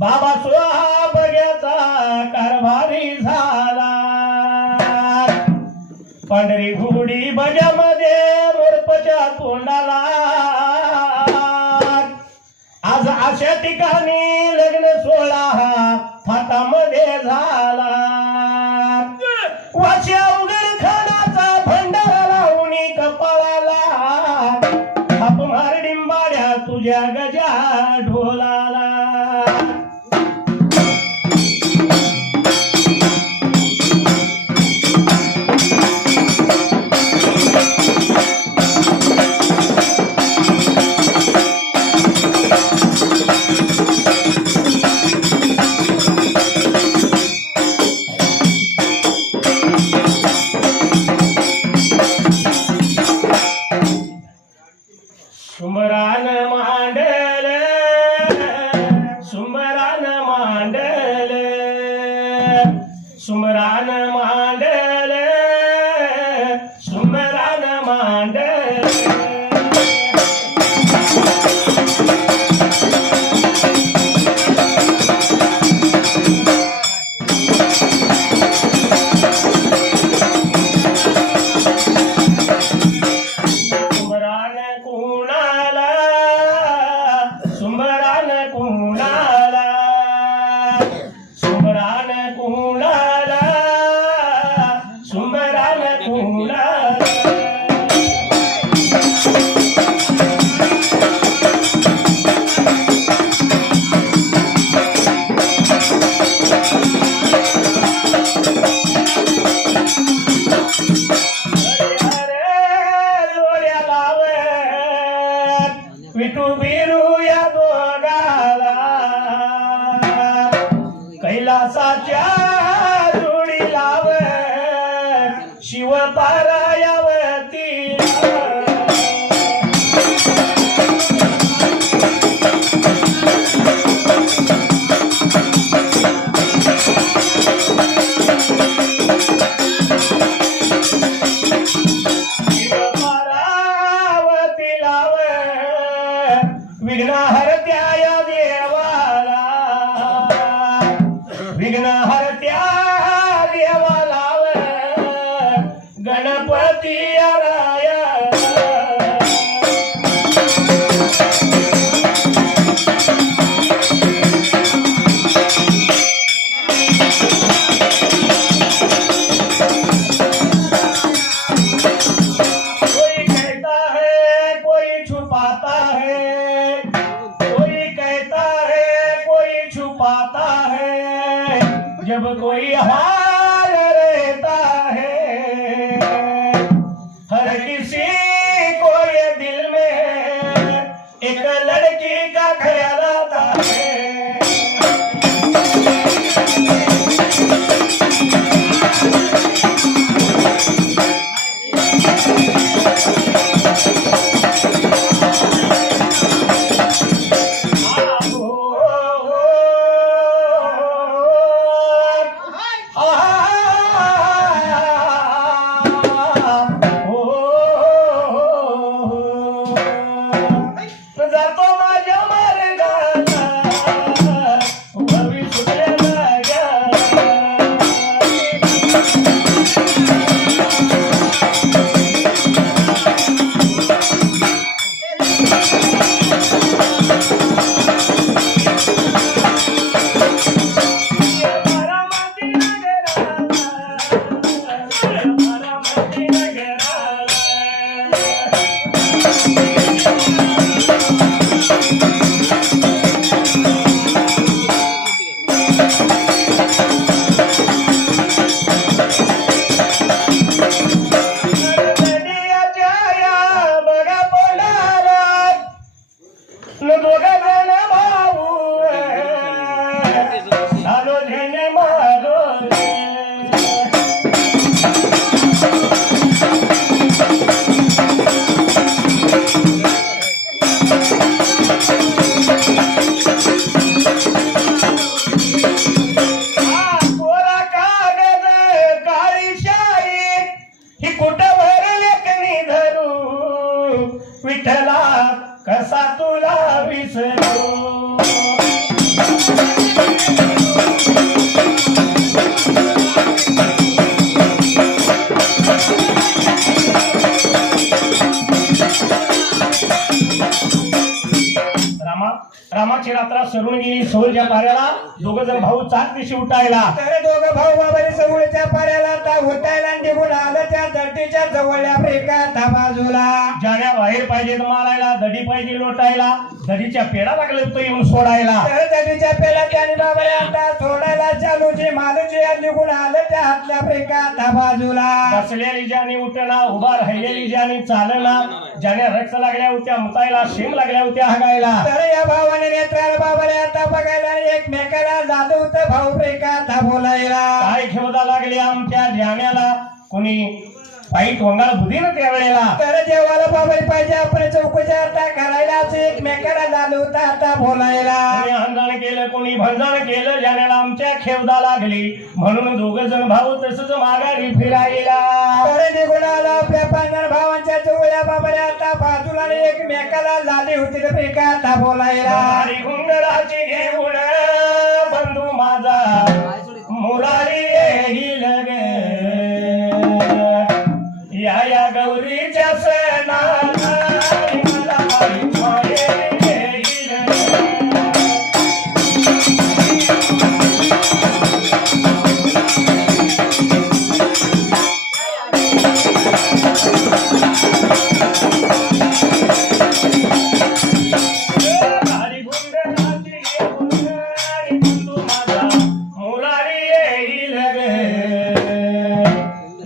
बाबा सोहा बग्याचा कारभारी झाला. पांढरी घोडी बग्यामध्ये मोरपच्या तोंडाला. आज अशा ठिकाणी लग्न सोहळा फाटामध्ये झाला. वाच्या उघड खानाचा भंडारा लावणी कपाळाला. थाप मार डिंबाड्या तुझ्या गजा ढोलाला. सुमरान मांडल सुमरान मांडल सुमरान मांडल सुमरान मांडल. सुमरान कुणाला सुमरान कुणाला सुमरान कुणाला. विठू बिरू या दोघाला. कैलासाच्या जोडी लाव शिव पारायावती. विघ्नहरत्या या देवाला. विघ्नहरत्या देवाला गणपती राया. कोई कहता है कोई छुपाता है. कोई कहता है कोई छुपाता है. जब कोई हाल रहता है हर किसी को ये दिल में एक लड़की का ख्याल आता है. Ah रामाची रात्र सरून गेली सौरच्या पाऱ्याला दोघ जण भाऊ चाक दिशी उठायला तर दोघं भाऊ बाबाने सवळीच्या पाऱ्याला उठायला निघून आलं त्या दट्टीच्या जवळल्या फ्रेकात बाजूला जाण्या बाहेर पाहिजे मारायला दडी पाहिजे लोटायला दडीच्या पेडा लागले तो येऊन सोडायला तर दडीच्या पेला त्याने बाबाने आता सोडायला चालूची मालूची निघून आलं त्या हातल्या फ्रेकात बाजूला बसलेली ज्याने उठना उभा राहिलेली ज्याने चालना ज्याने रक्त लागल्या होत्या मुतायला शेम लागल्या होत्या हागायला तर या भावाने नेत्राला बाबाने आता बघायला एकमेकाला जात होतं भाऊ फ्रेकात बोलायला काय घेवदा लागले आमच्या जाण्याला कोणी पायी टोंगाळ बुद्धीनं त्या वेळेला तर जेव्हाला बाबाई पाहिजे आपण चौकशी आता करायला एकमेकाला झालं होतं आता बोलायला कोणी हंजाण केलं कोणी भंजाण केलं जाण्याला आमच्या खेवदा लागली म्हणून दोघ जण भाऊ तसंच माघारी फिरायला तर निघून आला आपल्या पांढर भावांच्या जवळ्या बाबाने आता बाजूला एकमेकाला झाले होते फ्रेका आता बोलायला हरी गुंडराची घेऊन बंधू माझा मुरारी येईल ग या गौरीच्या सणाला मला माहेरी येईल हरी गुंडराची घेऊन बंधू माझा मुरारी येईल ग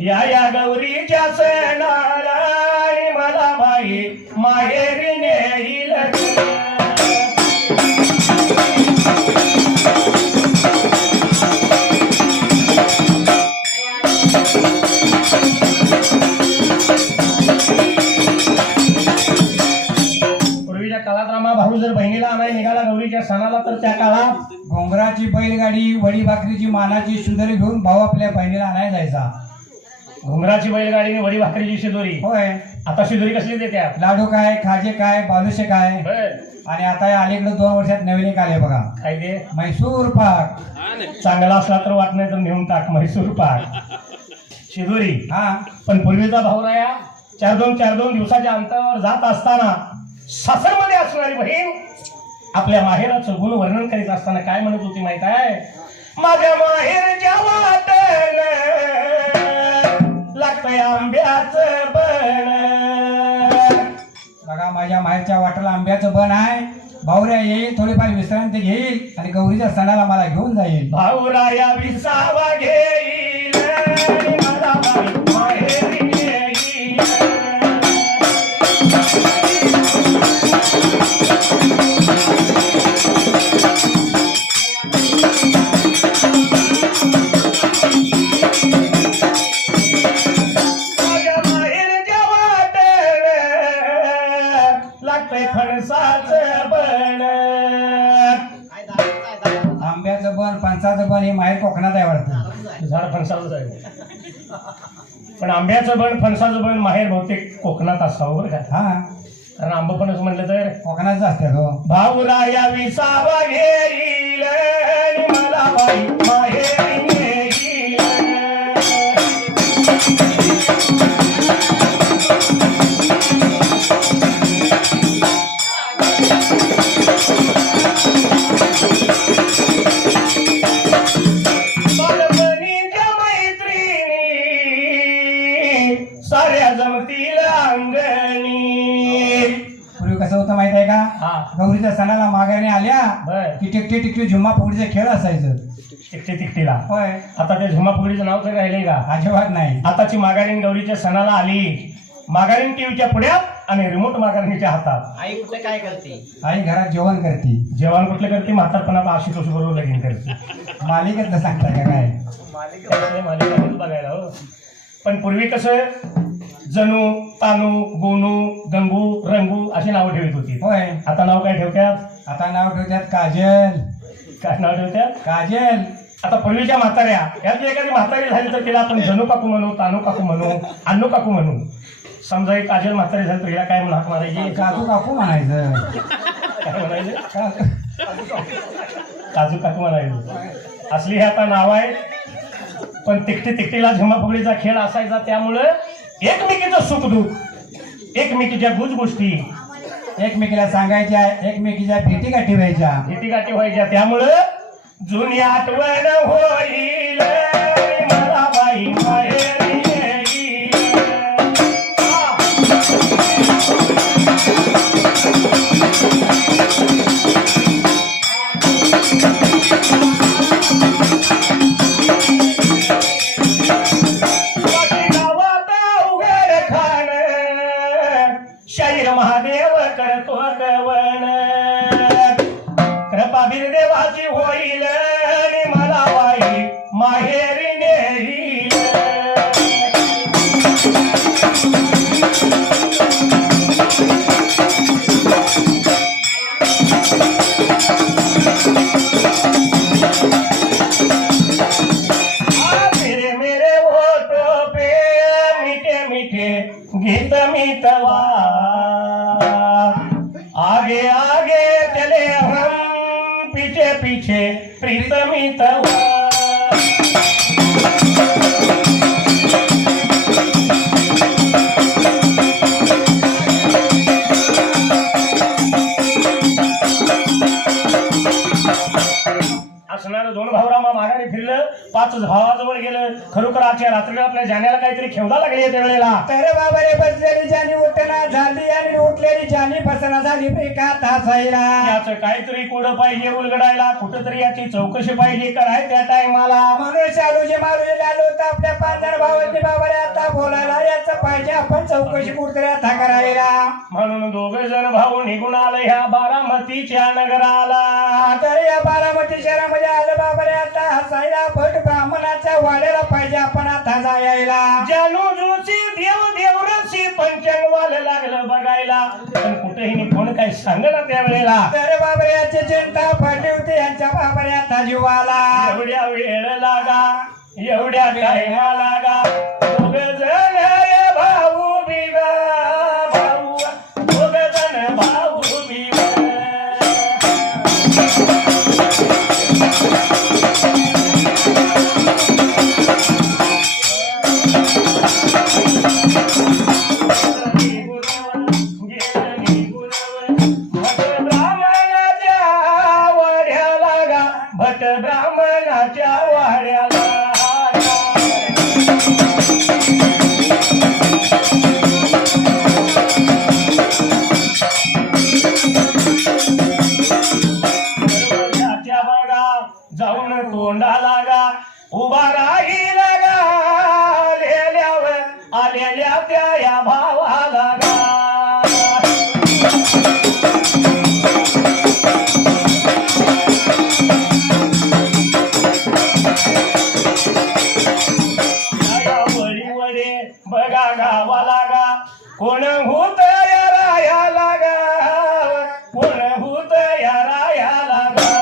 या गौरीच्या सणाला मला बाई माहेरी नेईल पूर्वीच्या काळात रामा भाऊ जर बहिणीला आणाय निघाला गौरीच्या सणाला तर त्या काळात घोंगराची बैलगाडी वडी भाकरीची मानाची सुधारी घेऊन भाऊ आपल्या बहिणीला आणायला जायचा घुंगराची बैलगाडी वडी भाकरीची शिदोरी होय आता शिदोरी कसली देत्यात लाडू काय खाजे काय बालुशे काय बर आणि आता या अलीकडे 2 वर्षात नवीन एक आले बघा काय ते म्हैसूर पाक चांगला असला तर वाट नाही तर नेऊन टाक म्हैसूर पाक शिदोरी हा पण पूर्वीचा भाऊराया 4-2 दिवसाच्या अंतरावर जात असताना सासरमध्ये असणारी बहीण आपल्या माहेराचं गुण वर्णन करीत असताना काय म्हणत होती माहित आहे माझ्या माहेरच्या वाटण लागतंय आंब्याचं बन बघा माझ्या माहेरच्या वाटाला आंब्याचं बन आहे भाऊऱ्या येईल थोडीफार विश्रांती घेईल आणि गौरीच्या सणाला मला घेऊन जाईल भाऊराया विसावा घेईल मला माहेरी येईल माझ्या माहेरच्या वाटेल लागतंय फणसाचं बन आंब्याचं बन फणसाचं बन हे माहेर कोकणात आहे वाटतं झाड फणसाचंच आहे पण आंब्याचं बन फणसाचं बन माहेर बहुतेक कोकणात असावं बरं का हा कारण आंब फणस म्हटलं तर कोकणात असते हो भाऊराया विसावा घेईल मला बाई माहेरी येईल बालपणीच्या मैत्रिणी साऱ्या जमतील अंगणी पूर्वी कसं होतं माहित आहे का हा गौरीच्या सणाला माघारी आल्या बर की टिकटी टिकटी झुम्मा फुगडीचा खेळ असायचं तिकटे तिकटीला होय आता ते झुमाफुगडीचं नाव तरी राहिले का अजिबात नाही आताची माघारीन गौरीच्या सणाला आली माघारीन टीव्हीच्या पुढ्यात आणि रिमोट माघारणीच्या हातात आई कुठे काय करते आई घरात जेवण करते जेवण कुठलं करते म्हातारपणात आशुतोष बरोबर लगीन करते मालिकेत सांगताय का काय त्यामुळे मालिका हेच बघायला हो पण पूर्वी कसं जणू तानू गोनू गंगू रंगू अशी नावं ठेवत होती होय आता नाव काय ठेवत्यात आता नाव ठेवतात काजल काय नाव ठेवत्यात काजल आता पूर्वीच्या म्हाताऱ्या यातली एखादी म्हातारी झाली तर तिला आपण जणू काकू म्हणू तानू काकू म्हणू अन्नू काकू म्हणू समजा एक काजल म्हातारी झाली तर हिला काय म्हणून हाक मारायची काजू काकू म्हणायचं काय म्हणायचं का- काजू काकू म्हणायचं असली हे आता नाव आहे पण तिकटी तिकटीला झुमाफुगडीचा खेळ असायचा त्यामुळं एकमेकीचं सुखदुःख एकमेकीच्या गुजगोष्टी एकमेकीला सांगायच्या, एकमेकीच्या भेटी गाठी व्हायच्या. भेटीगाठी व्हायच्या. त्यामुळं जुनी आठवण होईल मला बाई माहेरी येईल. गावात उघड खाण शाहीर महादेव करतो कवण. कृपाबीर देवाची होईल आणि मला बाई माहेरी नेईल. मेरे मेरे होठों पे मीठे मीठे गीत मितवा. आगे आगे चले हम पीछे पीछे प्रीत मितवा. असणार दोन भावरामा माघारी फिरलं, 5 भावाजवळ गेलं. खरोखर आजच्या रात्रीला आपल्या जाण्याला काहीतरी खेवदा लागली आहे त्यावेळेला. तर बाबा रे बसलेली जाणी उठना झाली आणि उठलेली जाणी बसना झाली एकात हसायला. याचं काहीतरी कोड पाहिजे उलगडायला, कुठंतरी याची चौकशी पाहिजे कराय त्या टायमाला. म्हणून शालूजी मारूजी लालो तर आपल्या पांढर भावाची बाबा रे आता बोलायला याचं पाहिजे आपण चौकशी कुठतरी आता करायला. म्हणून 2 जण भाऊ निघून आले ह्या बारामतीच्या नगराला. तर या बारामती शहरामध्ये आलं बाबा रे आता हसायला. भट ब्राह्मणाच्या वाड्याला पाहिजे आपण आता जायला. जानू जोशी देव देवरशी पंचंगवाल लागलं बघायला, पण कुठेही कोण काही सांगला त्यावेळेला. तर बाबा रे याची चिंता पडली होती यांच्या बाबा रे आता जीवाला. एवढ्या वेळ लागा एवढ्या टाइमा लागा 2 जण रे भाऊ बिगा भाऊ 2 जण भाऊ बिगा. भट ब्राह्मणाच्या वाड्याला. बघा जाऊन तोंडा लागा उभा राही लागा आलेल्या त्या या भावाला गा. बघा गावा लागा कोण होत या राया लागा कोण होत या राया लागा.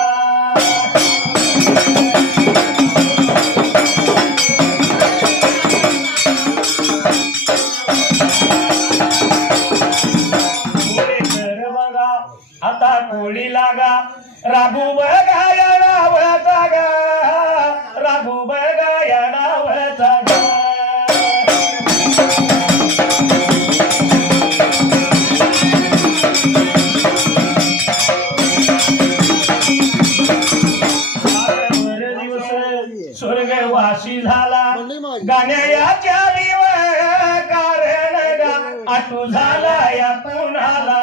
बघा आता कोळी लागा राघू बघा या नावाचा गा राघू बघा या नावाचा गा. स्वर्गवासी झाला गाण्याच्या कारण गा आटू झाला या कुणाला.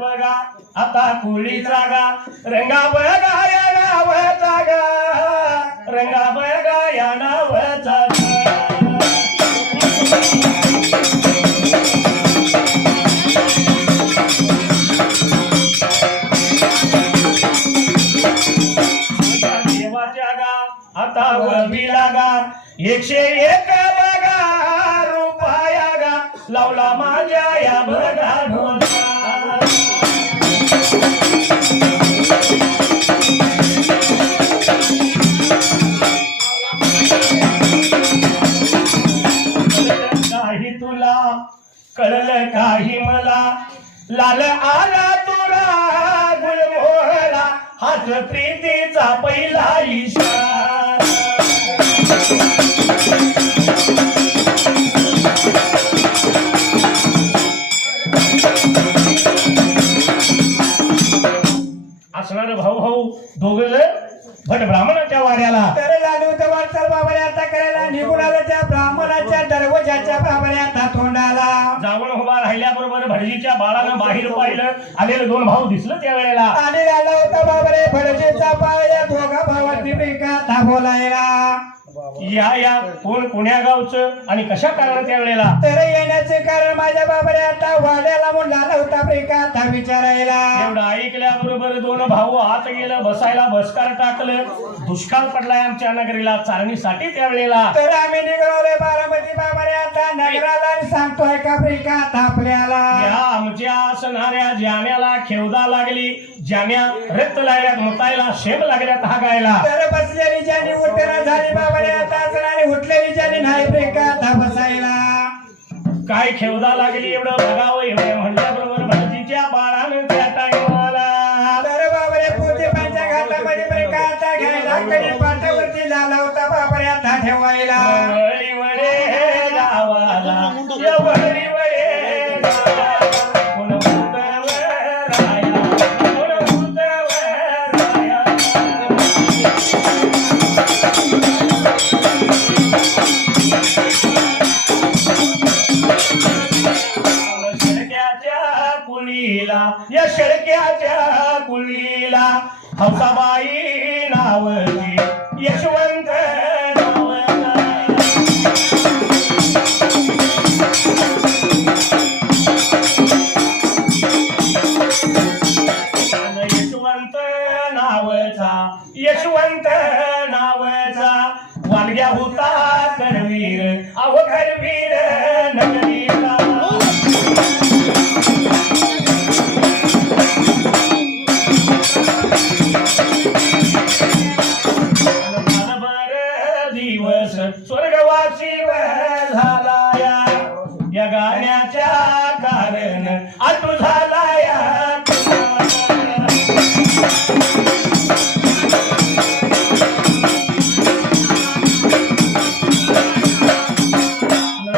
बघा आता कुळी जागा रंगा बघा या नावाचा गा रंगा बघा या नावाचा गा. देवाच्या गा आता वबी लागा 101 बघा रुपया गा लावला माझ्या या बघा ढोला. काही तुला कळलं काही मला लाल आला तुला गुलमोहरा हाच प्रीतीचा पहिला इशारा. असणार भाऊ भाऊ दोघे जण भट ब्राह्मणाच्या वाड्याला. तर लालू तर वाटचाल बाबाने आता करायला निघून आलं त्या ब्राह्मणाच्या दरवाजाच्या बाबाने आता तोंडाला. जावण उभा राहिल्याबरोबर भटजीच्या बाळानं बाहेर पाहिलं. आलेले दोन भाऊ दिसलं त्या वेळेला. आणि आला होता बाबाने भटजीचा पाय या दोघा भावांनी बेका बोलायला. या कोण कोण्या गावचं आणि कशा कारण त्या वेळेला. तर येण्याचे कारण माझ्या बाबाने आता वाड्याला म्हणून आला होता बेका विचारायला. एवढं ऐकल्याबरोबर दोन भाऊ आत गेलं बसायला. बसकार टाकलं. दुष्काळ पडलाय आमच्या नगरीला चारणीसाठी त्या वेळेला. तर आम्ही निघालो रे बारामती बाबाने आता नगराला आणि सांगतोय का बेका आपल्याला. या आमच्या असणाऱ्या जाण्याला खेवदा लागली. जाण्या रक्त लागल्यात मुतायला शेम लागल्यात हागायला. तर बसलेली ज्याने उठणं झाली बाबाने आता असणारी उठलेली ज्याने नाही बेका बसायला. काय खेवदा लागली एवढं बघावं एवढं म्हणल्याबरोबर भटजीच्या बाळानं त्या टाईमाला. तर बाबाने पोते पंच्या घाटामध्ये बेका आता घ्यायला कधी पाटावरती लावला होता बाबाने आता ठेवायला. वळी वळे गावाला या वळी वळे गावाला. कोण भूतवर राया, कोण भूतवर राया. शेळक्याच्या कुलीला या शेळक्याच्या कुलीला हौसाबाई नावची यशवंत नावचा. यशवंत नावचा यशवंत नावचा वालग्या होता करवीर अहो करवीर नगरीचा. दिवस स्वर्गवासी झाला या गाण्याच्या कारण आतू झाला या.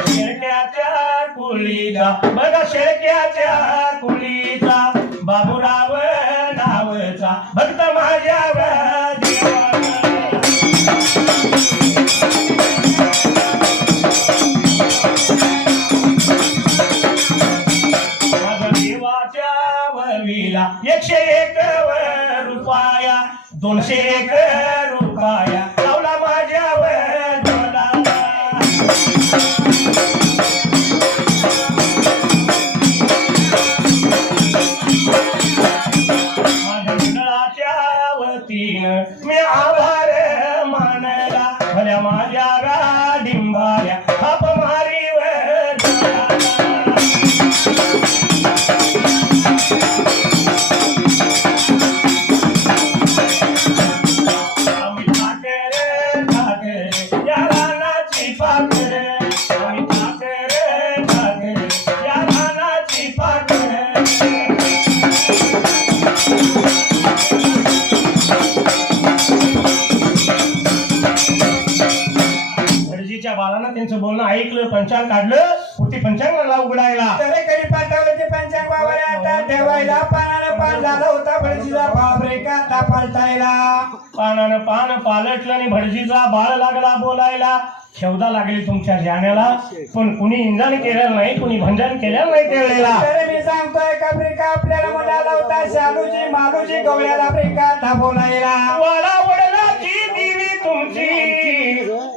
शेळक्याच्या कुलीचा बघा शेळक्याच्या कुलीचा बाबूराव नावचा भक्त माझ्या देवाच्या वरवीला 101 रुपया 201 रुपया लावला माझ्या वरला. माझ्या मंडळाच्या वतीनं मी आभार मानला. भल्या माझ्या गाडिंबाऱ्या हाप मारीवर. आम्ही ठाकर या रानाची पाकर. आम्ही ठाकर या रानाची पाकर. भटजीच्या बाळानं त्यांचं बोलणं ऐकलं. पंचांग काढलं. कुठे पंचांगाला उघडायला. तर कधी पाटावरती पंचांग बाबाने आता ठेवायला. पानानं पान झाला होता भटजीचा बाप रेखा पलटायला. पानानं पान पालटलं आणि भटजीचा बाळ लागला बोलायला. खेवदा लागली तुमच्या जाण्याला पण कुणी इंजन केलेलं नाही कुणी भंजन केलेलं नाही त्यावेळेला. तर मी सांगतोय का ब्रेका आपल्याला म्हणाला होता शालूजी मालूजी गवळ्याला ब्रेका बोलायला. वाडा वडलाची देवी तुमची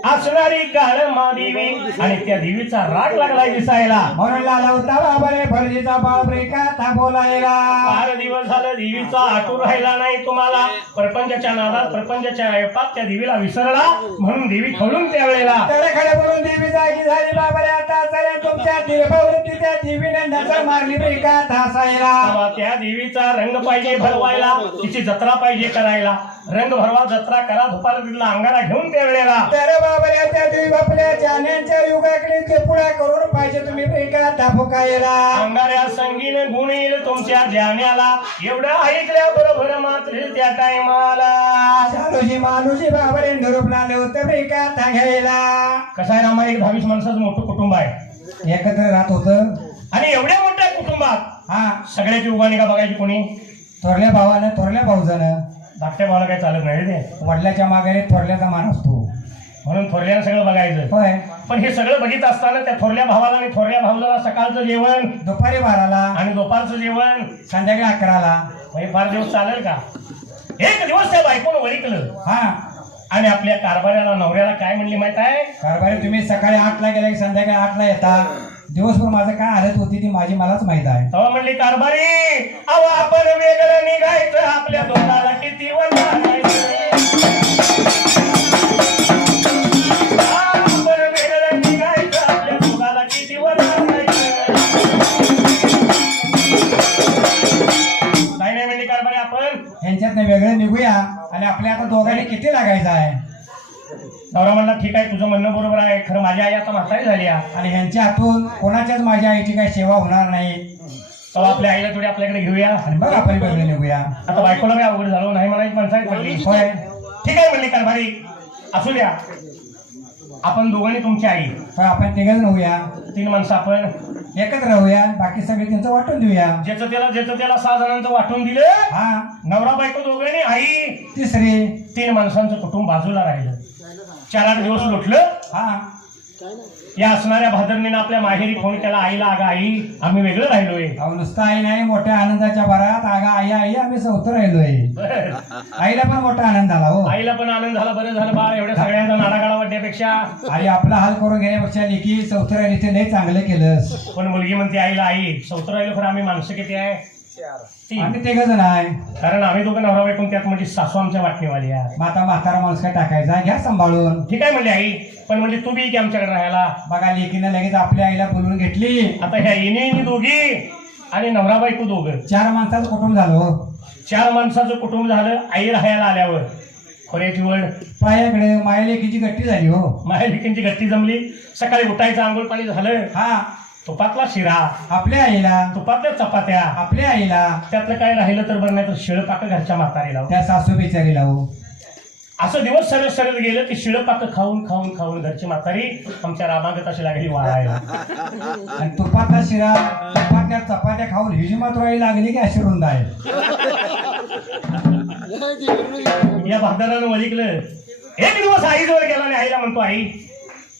असणारी काळमा देवी आणि त्या देवीचा राग लागलाय दिसायला. म्हणून लाला होता बाबाने भटजीचा बाप रेखा बोलायला. 4 दिवस झालं देवीचा आठवण राहिला नाही तुम्हाला. प्रपंचाच्या नादात प्रपंचाच्या ऐपात त्या देवीला विसरला म्हणून देवी खवळून त्यावेळेला. तर खडे बोलून देवी जागी झाली बाबाने आता सगळ्या तुमच्या देवावरती त्या देवीने नजर मारली ब्रेका हसायला. त्या देवीचा रंग पाहिजे भरवायला. तिची जत्रा पाहिजे करायला. रंग भरवा जत्रा करा धुपाला तिथला अंगारा घेऊन त्या वेळेला. तर बाबऱ्या त्या देवी बापल्या जाण्यांच्या युगाकडे ते पुढा करून पाहिजे तुम्ही एका ताफुकायला अंगाऱ्या संगीन गुण येईल तुमच्या जाण्याला एवढं ऐकल्या बरोबर मात्र त्या टायमाला चालूजी मालूजी बाबरे निरोप आले होते एका घ्यायला. कसं आहे रामा, एक 22 माणसाचं मोठं कुटुंब आहे एकत्र राहत होतं आणि एवढ्या मोठ्या कुटुंबात हा सगळ्याची उभारणी का बघायची कोणी? थोरल्या भावानं थोरल्या भाऊजानं धाकट्या भावाला काही चालत नाही रे ते, वडिलाच्या मागे थोरल्याचा मान असतो म्हणून थोरल्यानं सगळं बघायचं. होय. पण हे सगळं बघित असताना त्या थोरल्या भावाला आणि थोरल्या भाऊला सकाळचं जेवण दुपारी 12ला आणि दुपारचं जेवण संध्याकाळी 11ला. म्हणजे फार दिवस चालेल का? एक दिवस त्या बायकोनं वळिकलं हा आणि आपल्या कारभाऱ्याला नवऱ्याला काय म्हणली माहित आहे? कारभारी तुम्ही सकाळी 8ला गेला की संध्याकाळी 8ला येता. दिवसभर माझं काय हालत होती ती माझी मलाच माहित आहे. तेव्हा म्हणली कारभारी, अहो आपण वेगळं निघायचं, आपल्या दोघाला किती वर लागायचं. आपण वेगळं निघायचं, आपल्या दोघाला किती वर लागायचं. नाही म्हणली कारभारी, आपण ह्यांच्यातनं वेगळं निघूया आणि आपल्या आता दोघांनी किती लागायचं आहे. नवरा म्हणला ठीक आहे, तुझं म्हणणं बरोबर आहे, खरं माझी आई आता म्हातारी झाली आहे आणि ह्यांच्या हातून कोणाच्याच माझ्या आईची काही सेवा होणार नाही. तेव्हा आपल्या आईला थोडी आपल्याकडे घेऊया आणि मग आपण वेगळे निघूया. आता बायकोला मी अवघड झालो नाही म्हणायची पंचायत पडली. होय. ठीक आहे म्हणली कारभारी, असू द्या, आपण दोघांनी तुमची आई, पण आपण तिघच राहूया, 3 माणसं आपण एकत्र राहूया, बाकी सगळे त्यांचं वाटून देऊया. ज्याचं त्याला 6 जणांचं वाटून दिलं. हा नवरा बायको दोघांनी आई, तिसरी 3 माणसांचं कुटुंब बाजूला राहिलं. 4-8 दिवस लोटलं. हा या असणाऱ्या भादरणीनं आपल्या माहेरी फोन केला, आईला, अगं आई आम्ही वेगळं राहिलोय. अहो नुसता आई नाही, मोठ्या आनंदाच्या भरात आगा आई आई आम्ही सौतर राहिलोय. बरं. आईला पण मोठा आनंद झाला हो. आईला पण आनंद झाला, बरं झालं बाळ, एवढ्या सगळ्यांचा नाडागाडा वाटण्यापेक्षा. आई आपला हाल करून घेण्यापेक्षा लेकी सौतर राहिली ते लय चांगलं केलंस. पण मुलगी म्हणते आईला, आई सौतर राहिलो, खरं आम्ही माणसं किती आहे? 3. आम्ही तिघ जण आहे. कारण आम्ही दोघं नवरा बायको, त्यात म्हणजे सासू आमच्या वाटणीवाली आहे. माता म्हातारा माणूस काय टाकायचा, घ्या सांभाळून. ठीक आहे म्हणली आई, पण म्हणजे तू बी की आमच्याकडे राहायला. बघा लेकीनं लगेच आपल्या आईला बोलवून घेतली. आता ह्या इनी दोघी आणि नवरा बायको दोघं, 4 माणसाचं कुटुंब झालं हो. 4 माणसाचं कुटुंब झालं. आई राहायला आल्यावर खोऱ्याची वड, पायाकडे माया लेकीची गट्टी झाली हो. माहेलिकींची गट्टी जमली. सकाळी उठायचं, आंघोळ पाणी झालं. हा तुपातला शिरा, आपल्या आईला, तुपातल्या चपात्या, आपल्या आईला, त्यातलं काय राहिलं तर बरं, नाही तर शिळपाक घरच्या म्हातारीला. त्या सासू बिचारीला हो. असं दिवस सरळ सरळ गेलं की शिळपाक खाऊन खाऊन खाऊन घरची म्हातारी आमच्या रामागत अशी लागली वाळायला. आणि तुपातला शिरा, तुपातल्या चपात्या खाऊन हिजी मात्र लागली की अशी रुंद आहे. या भागदारानं वळिकलं. एक दिवस आईजवळ गेला आणि आईला म्हणतो, आई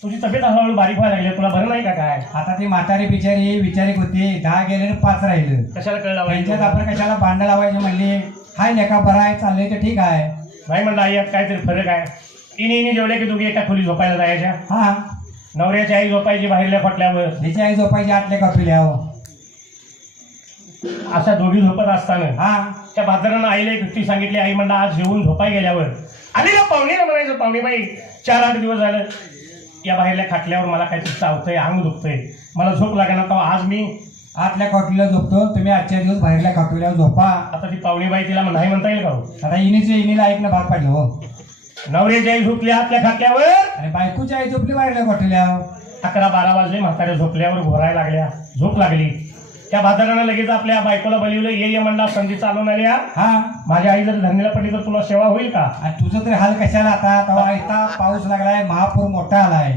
तुझी तब्येत हळूहळू बारीक व्हायला लागली, तुला बरं नाही का काय? आता ती म्हातारी बिचारी विचारिक होती, 10 गेले आणि 5 राहिलं. कशाला कळलं त्यांच्यात आपण कशाला भांडण लावायचे म्हणली. हाय लेका बरा आहे, चाललंय तर ठीक आहे. नाही म्हणलं, आई यात काहीतरी फरक आहे. इनी जेवढ्या की दोघी एका खोली झोपायला जायच्या. हा नवऱ्याची आई झोपायची बाहेरल्या फटल्यावर, हिची आई झोपायची आतल्या कपिल्या हो. अशा दोघी झोपत असताना हा त्या भादरानं आईला एक युक्ती सांगितली. आई म्हणला, आज जेवून झोपाय गेल्यावर आलेल्या पाहुणीला म्हणायचं, पाहुणे बाई 4-8 दिवस झालं या बाहेरल्या खाटल्यावर मला काहीतरी चावतंय, अंग दुखतंय, मला झोप लागणार, तर आज मी आतल्या कॉटलीला झोपतो, तुम्ही आजच्या दिवस बाहेरल्या कॉटलीला झोपा. आता ती पाहुणी बाई तिला नाही म्हणता येईल का हो? आता इनीला ऐकणं भाग पडलं हो. नवऱ्याची आई झोपली आतल्या खाटल्यावर आणि बायकोची आई झोपली बाहेरल्या कॉटलीला. 11-12 वाजले, म्हाताऱ्या झोपल्यावर घोरायला लागल्या, झोप लागली. त्या भादरानं लगेच आपल्या बायकोला बोलवलं, ये म्हणला, संधी चालून आली. हा माझी आई जर धरणीला पडली तर तुला सेवा होईल का? आणि तुझं तरी हाल कशाला आता, तेव्हा ऐकता पाऊस लागलाय, महापूर मोठा आलाय.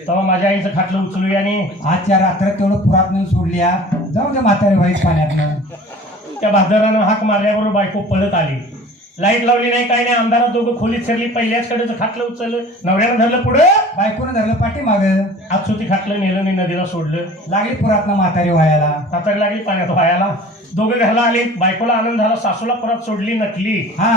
तेव्हा माझ्या आईचं खाटलं उचलूया आणि आजच्या रात्र तेवढं पुरात नेऊन सोडली. जाऊ दे म्हातारी व्हाईच पाण्यातनं. त्या भादरानं हाक मारल्याबरोबर बायको पळत आली. लाईट लावली नाही, काही नाही, अंधारात दोघं खोलीत शिरली. पहिल्याच कडेचं खाटलं उचललं, नवऱ्यानं धरलं पुढं, बायकोनं धरलं पाठीमाग, आजसुती खाटलं नेलं आणि नदीला सोडलं. लागली पुरातनं म्हातारी व्हायला. म्हातारी लागली पाण्यात व्हायला. दोघं घरला आली. बायकोला आनंद झाला, सासूला परत सोडली, नटली. हा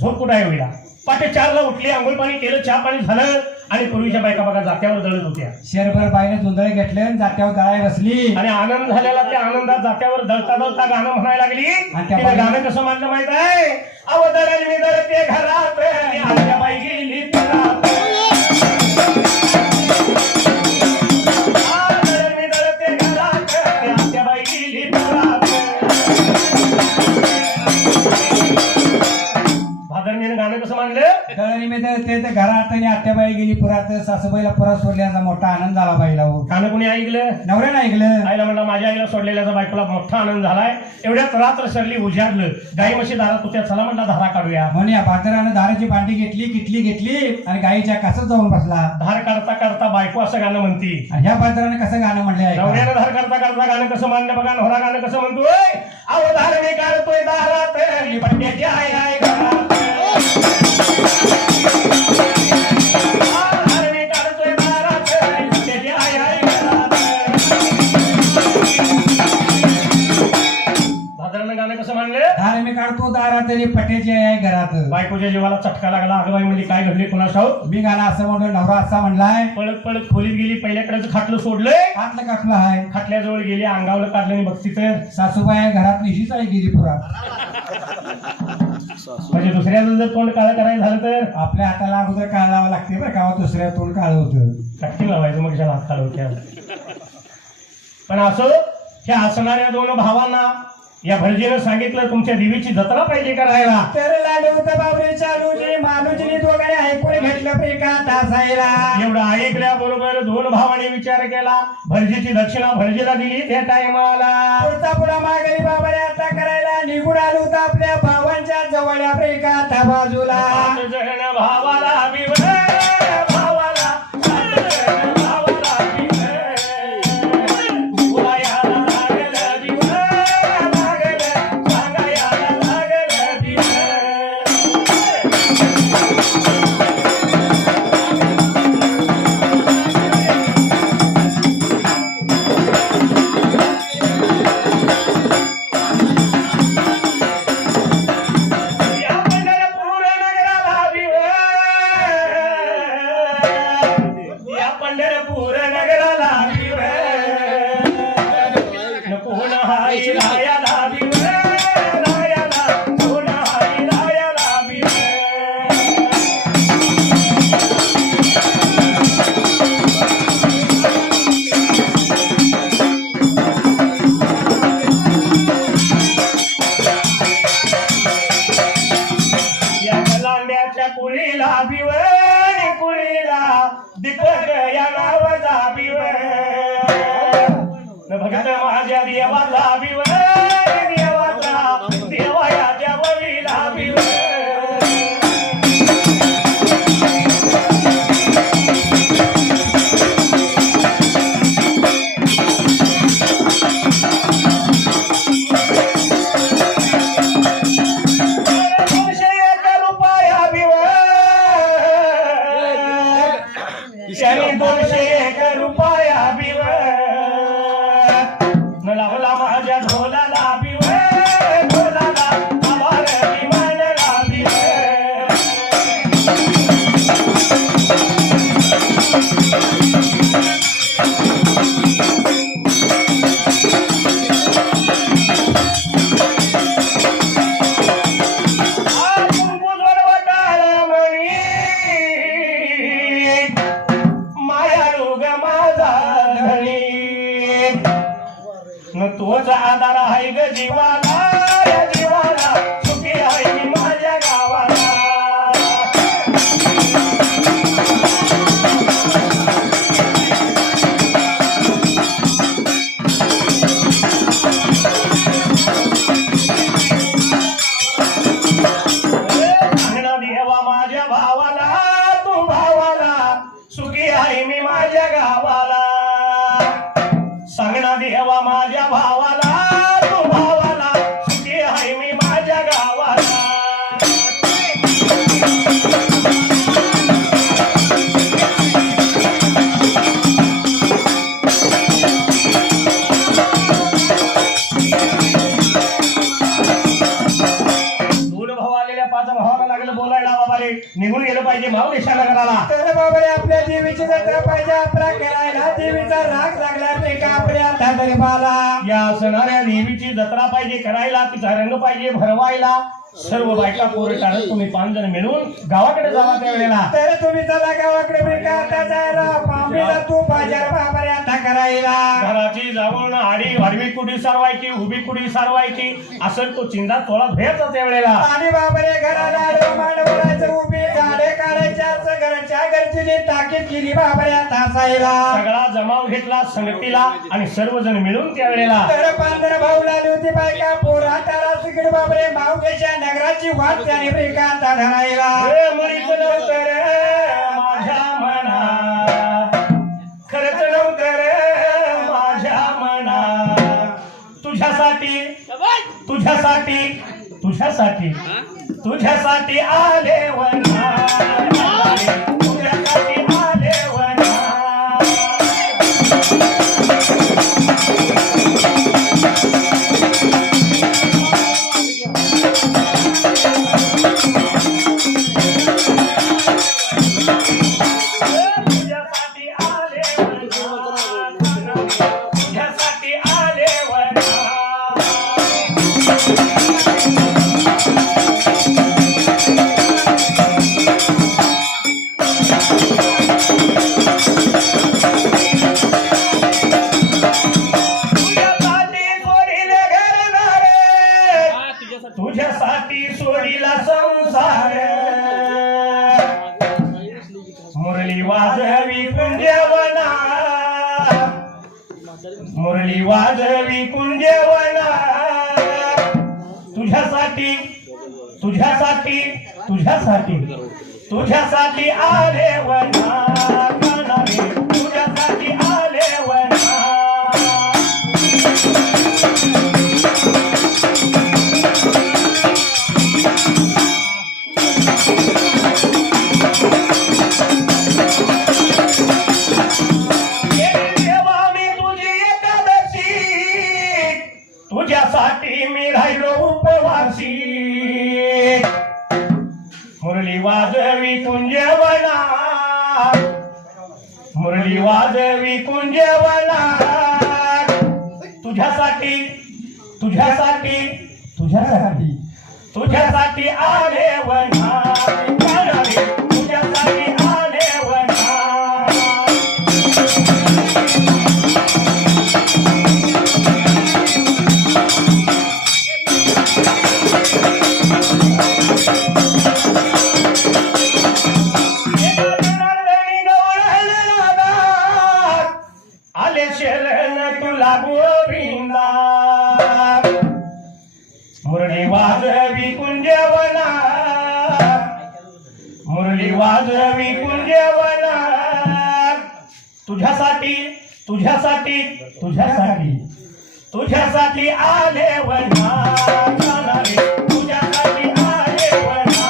झोप कुठं आहे होईला. पाटे 4ला उठली, आंघोळ पाणी केलं, चहा पाणी झालं आणि पूर्वीच्या बायका बघा जात्यावर दळत होत्या. शेरभर बाईने जोंधळे घेतले, जात्यावर दळाय बसली. आणि आनंद झालेला त्या आनंदात जात्यावर दळता दळता गाणं म्हणायला लागली. तिला गाणं कसं म्हणलं माहित आहे? अवतरण मी दळते घरात आणि आमच्या बाई गेली घरात. अवतरण मी दळते घरात आणि आमच्या बाई गेली घरात. भादरणीनं गाणं कसं म्हणलं? दळणी मी ते तर घरात आणि आत्याबाई गेली पुरात सासूबाईला पुरात सोडल्याचा मोठा आनंद झाला बाईला हो. कानं कोणी ऐकलं? नवऱ्यानं ऐकलं. आईला म्हणलं माझ्या आईला सोडलेल्याचा बायकोला मोठा आनंद झालाय. एवढ्यात रात्र सरली उजाडलं. गाई म्हशी दारात होत्या, चला म्हणला धारा काढूया. म्हणून या बाजारानं दाराची भांडी घेतली, किटली घेतली आणि गाईच्या कासत जाऊन बसला. धार काढता काढता बायको असं गाणं म्हणती. आणि ह्या बाजारानं कसं गाणं म्हणले नवऱ्यानं धार काढता काढता गाणं कसं मानलं बघा. नवरा गाणं कसं म्हणतोय? अहो धार मी काढतोय दारात, मी पट्ट्याची आई आहे घरात. धार मी काढतोय दारात, मी पट्ट्याची आई आहे घरात. भाद्रानं गाणं कसं म्हणलं? धार मी काढतो दारात आणि पट्याची आहे घरात. बायकोच्या जीवाला चटका लागला. अगं बाई म्हणजे काय घडले कोणास ठाऊक? मी गाणं असं म्हणलो, नवरा असा म्हणलाय. पळत पळत खोलीत गेली. पहिल्याकडेच खाटलं सोडलंय. हातलं काटलं आहे. खाटल्याजवळ गेली, अंगावलं काढलं आणि बघती तर सासूबाई घरात निशीच आहे गेली पुरात. म्हणजे दुसऱ्याचं जर तोंड काळं करायचं झालं तर आपल्या हाताला अगोदर काळ लावा लागते बरं का, दुसऱ्या तोंड काळ होतं. कटकी लावायचं मग कशाला हात काढवत्या. पण असं ह्या असणाऱ्या दोन भावांना या भटजीनं सांगितलं तुमच्या देवीची जत्रा पाहिजे करायला. तर लाडू होतं बाबरे चालूजी मालूजी दोघांनी ऐकून घेतलं प्रिका तासायला. एवढं ऐकल्याबरोबर दोन भावांनी विचार केला. भटजीची दक्षिणा भटजीला दिली त्या टायमाला. पुढचा पुढा मागणी बाबाने आता करायला निघून आलो होतं आपल्या भावांच्या जवळ प्रिका त्या बाजूला. 5 जण भावाला विवळ, भावाला 5 जण भावाला विवळ. तुला याला लागलं विवळ, लागलं सांगा याला लागलं विवळ. या पंढरपूर नगराला विवळ, या पंढरपूर नगराला विवळ. कोण हाय रायाला विवळ, रायाला कोण हाय रायाला विवळ. या लांड्याच्या कुळीला बिवण, कुळीला दीपक या नावाचा बिवण. भगत माझ्या देवाला बिवण, देवाचा देवा या देवळीला बिवण. शनी 201 रुपया बिव न लावला माझ्या ढोलाला बिव, ढोलाला आवार विमानला बिव. तोच आधार आहे ग जीवाला, या जीवाला सुखी आहे मी माझ्या गावाला. सांगणं देवा माझ्या भावाला, तू भावाला सुखी आहे मी माझ्या गावाला. सांगणं देवा माझ्या भावाला, तू भावाला सुखी आहे मी माझ्या गावाला. दोन भाऊ आलेल्या 5 भावाला लागलं बोलायला, बाबा रे निघून गेलं पाहिजे भाऊ देशाला करायला. तर बाबा रे आपल्या देवीची जत्रा पाहिजे आपला केलायला, देवीचा राग लागला ते का आपल्या दरबाला. या असणाऱ्या देवीची जत्रा पाहिजे करायला, तिचा रंग पाहिजे भरवायला. सर्व बायका पोरं काढत तुम्ही 5 जण मिळून गावाकडे जावा त्यावेळेला. तर तुम्ही चला गावाकडे बेकार जायला पांबीला तू बाजार बाबा रे आता करायला. धरायला घराची जाऊन आडवी कुडी सारवायची उभी कुडी सारवायची असं तो चिंता तोला भेटचा त्यावेळेला. आणि बापरे घराला आडवं मांडवराचं उभी झाडे काढायच्या घराच्या गरजेने ताकीद केली बापरे तासायला. सगळा जमाव घेतला संगतीला आणि सर्वजण मिळून त्यावेळेला तर 15 भाऊ लागली होती बायका पोरा तारा तिकडे बापरे मावकेच्या नगराची वाट त्याने ब्रेकांता धरायला. मरीच नव्हतं रे माझ्या मना खरंच नव्हतं रे माझ्या मना तुझ्यासाठी तुझ्यासाठी तुझ्यासाठी तुझ्यासाठी आले वना तुझ्यासाठी आले वना. तुझ्यासाठी आले वना तुझ्यासाठी आले वना. तुझ्यासाठी सोडीला संसार मुरली वाजवी कुंजवना मुरली वाजवी कुंजवना. तुझ्यासाठी तुझ्यासाठी तुझ्यासाठी तुझ्यासाठी आले वना तुझ्यासाठी आले वना. तुझ्यासाठी मी राहिलो उपवासी मुरली वाजवी कुंजवना मुरली वाजवी कुंजवना. तुझ्यासाठी तुझ्यासाठी तुझ्यासाठी तुझ्यासाठी आले वना तुझ्यासाठी आले वना. आले शरण तुला गोविंदा मुरली वाजवी कुंजवना मुरली वाजवी कुंजवना. तुझ्यासाठी तुझ्यासाठी तुझ्यासाठी तुझ्यासाठी आले वना तुझ्यासाठी आले वना.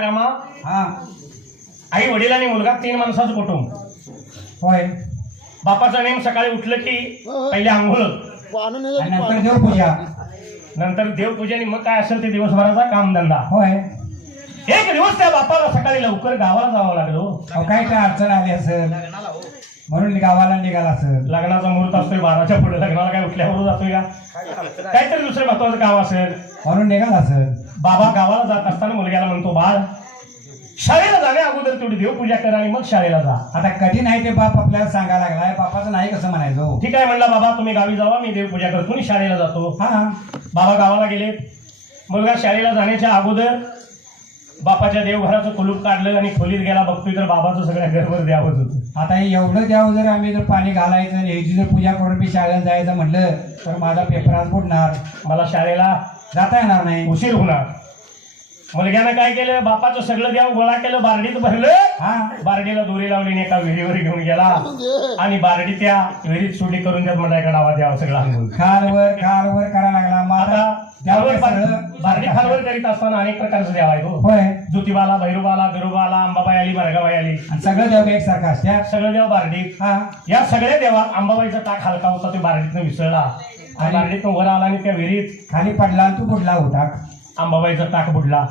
रामा हा आई वडील आणि मुलगा 3 माणसाचं कुटुंब. होय बापाचा नेम सकाळी उठलं की पहिले आंघोळ आणि नंतर देवपूजा नंतर देवपूजा आणि मग काय असेल ते दिवसभराचा कामधंदा. होय. एक दिवस त्या बापाला सकाळी लवकर गावाला जावं लागलो. काय काय अडचण आली असेल म्हणून गावाला निघाला असेल. लग्नाचा मुहूर्त असतोय 12च्या पुढे लग्नाला काय उठल्यावर जातोय का काहीतरी दुसरं महत्वाचं काम असेल म्हणून निघाला असेल. बाबा गावाला जात असताना मुलग्याला म्हणतो बाळ शाळेला जाण्या अगोदर तेवढी देवपूजा कर आणि मग शाळेला जा. आता कधी नाही ते बाप आपल्याला सांगायला लागलाय बापाचं नाही कसं म्हणायचं. ठीक आहे म्हणला बाबा तुम्ही गावी जावा मी देवपूजा करतो आणि शाळेला जातो. हा बाबा गावाला गेले. मुलगा शाळेला जाण्याच्या अगोदर बापाच्या देवघराचं कुलूप काढलं आणि खोलीत गेला बघतोय तर बाबाचं सगळ्या घरभर द्यावंच होतं. आता एवढं द्यावं जर आम्ही जर पाणी घालायचं आणि ह्याची जर पूजा करून मी शाळेला जायचं म्हटलं तर माझा पेपर आज बुडणार मला शाळेला जाता येणार नाही उशीर होणार. मुलग्यानं काय केलं बापाचं सगळं द्याव गोळा केलं बारडीत भरलं. हा बारडीला दोरी लावली एका विहिरीवर घेऊन गेला आणि बारडी त्या विहिरीत सुटी करून त्यात म्हणाय का डावा द्यावा सगळं अंगून खालवर करायला लागला. मग आता त्यावर सगळं बारडी खालवर करीत असताना अनेक प्रकारचं देव आहे तो. होय ज्योतिबाला भैरूबाला बिरोबाला अंबाबाई आली मरगाबाई आली आणि सगळं देव एकसारखं असत्या. सगळं देव बारडीत. हा या सगळ्या देवात अंबाबाईचा टाक हलका होता तो बारडीतनं विसरला आणि बारडीतनं वर आला आणि त्या विहिरीत खाली पडला आणि तू बुडला होता. अंबाबाईचा टाक बुडला.